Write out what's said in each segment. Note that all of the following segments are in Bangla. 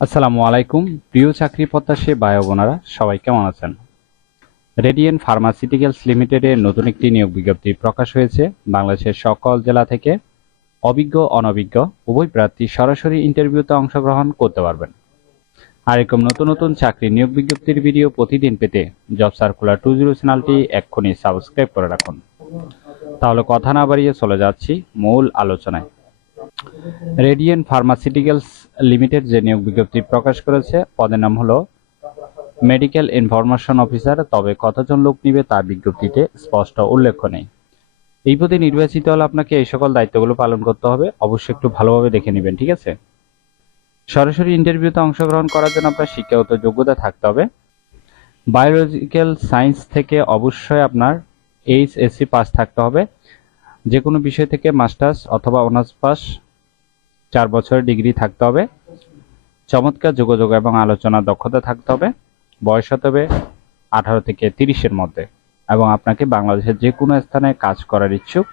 আসসালামু আলাইকুম প্রিয় চাকরি প্রত্যাশী ভাই ও বোনেরা, সবাই কেমন আছেন? রেডিয়েন্ট ফার্মাসিউটিক্যালস লিমিটেডের নতুন একটি নিয়োগ বিজ্ঞপ্তি প্রকাশ হয়েছে। বাংলাদেশের সকল জেলা থেকে অভিজ্ঞ অনভিজ্ঞ উভয় প্রার্থী সরাসরি ইন্টারভিউতে অংশগ্রহণ করতে পারবেন। আর এরকম নতুন নতুন চাকরি নিয়োগ বিজ্ঞপ্তির ভিডিও প্রতিদিন পেতে জব সার্কুলার 20 চ্যানেলটি এক্ষুনি সাবস্ক্রাইব করে রাখুন। তাহলে কথা না বাড়িয়ে চলে যাচ্ছি মূল আলোচনায়। রেডিয়েন্ট ফার্মাসিউটিক্যালস লিমিটেড যে নিয়োগ বিজ্ঞপ্তি প্রকাশ করেছে, পদের নাম হলো মেডিকেল ইনফরমেশন অফিসার। তবে কতজন লোক নিবে তা বিজ্ঞপ্তিতে স্পষ্ট উল্লেখ নেই। এই পদে নির্বাচিত হলে আপনাকে এই সকল দায়িত্বগুলো পালন করতে হবে। অবশ্যই একটু ভালোভাবে দেখে নেবেন, ঠিক আছে? সরাসরি ইন্টারভিউতে অংশগ্রহণ করার জন্য আপনার শিক্ষাগত যোগ্যতা থাকতে হবে। বায়োলজিক্যাল সায়েন্স থেকে অবশ্যই আপনার এইচএসসি পাস থাকতে হবে। যে কোনো বিষয় থেকে মাস্টার্স অথবা অনার্স পাস, 4 বছরের ডিগ্রি থাকতে হবে। চমৎকার যোগাযোগ এবং আলোচনার দক্ষতা থাকতে হবে। বয়স হতে হবে 18 থেকে 30-এর মধ্যে এবং আপনাকে বাংলাদেশের যে কোনো স্থানে কাজ করার ইচ্ছুক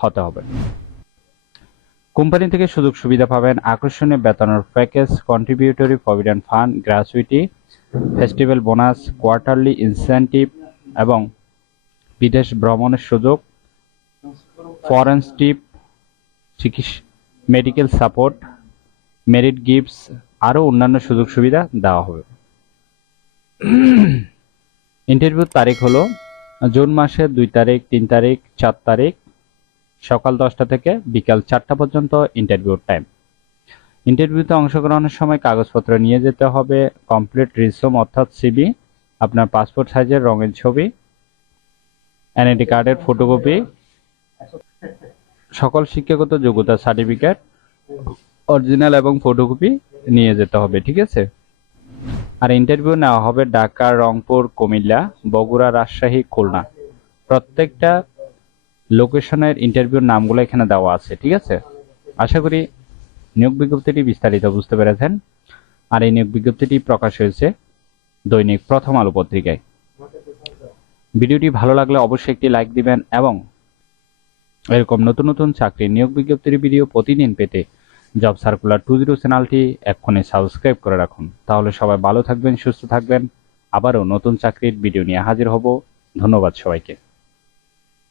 হতে হবে। কোম্পানি থেকে সুযোগ সুবিধা পাবেন আকর্ষণীয় বেতনের package, contributory provident fund, gratuity, festival bonus, quarterly incentive এবং বিদেশ ভ্রমণের সুযোগ, ফরেনস্টিপ, চিকিৎসা, মেডিকেল সাপোর্ট, মেরিট গিফটস আরও অন্যান্য সুযোগ সুবিধা দেওয়া হবে। ইন্টারভিউর তারিখ হলো জুন মাসের 2 তারিখ, 3 তারিখ, 4 তারিখ সকাল 10টা থেকে বিকাল 4টা পর্যন্ত ইন্টারভিউর টাইম। ইন্টারভিউতে অংশগ্রহণের সময় কাগজপত্র নিয়ে যেতে হবে। কমপ্লিট রিজ্যুম অর্থাৎ সিভি, আপনার পাসপোর্ট সাইজের রঙিন ছবি, এনআইডি কার্ডের ফটোকপি, সকল শিক্ষাগত যোগ্যতা সার্টিফিকেট অরিজিনাল এবং ফটোকপি নিয়ে যেতে হবে, ঠিক আছে? আর ইন্টারভিউ নেওয়া হবে ঢাকা, রংপুর, কুমিল্লা, বগুড়া, রাজশাহী, খুলনা। প্রত্যেকটা লোকেশনের ইন্টারভিউর নামগুলো এখানে দেওয়া আছে, ঠিক আছে? আশা করি নিয়োগ বিজ্ঞপ্তিটি বিস্তারিত বুঝতে পেরেছেন। আর এই নিয়োগ বিজ্ঞপ্তিটি প্রকাশ হয়েছে দৈনিক প্রথম আলো পত্রিকায়। ভিডিওটি ভালো লাগলে অবশ্যই একটি লাইক দিবেন এবং এরকম নতুন নতুন চাকরি নিয়োগ বিজ্ঞপ্তির ভিডিও প্রতিদিন পেতে জব সার্কুলার 20 চ্যানেলটি এক্ষুনি সাবস্ক্রাইব করে রাখুন। তাহলে সবাই ভালো থাকবেন, সুস্থ থাকবেন। আবারও নতুন চাকরির ভিডিও নিয়ে হাজির হব। ধন্যবাদ সবাইকে।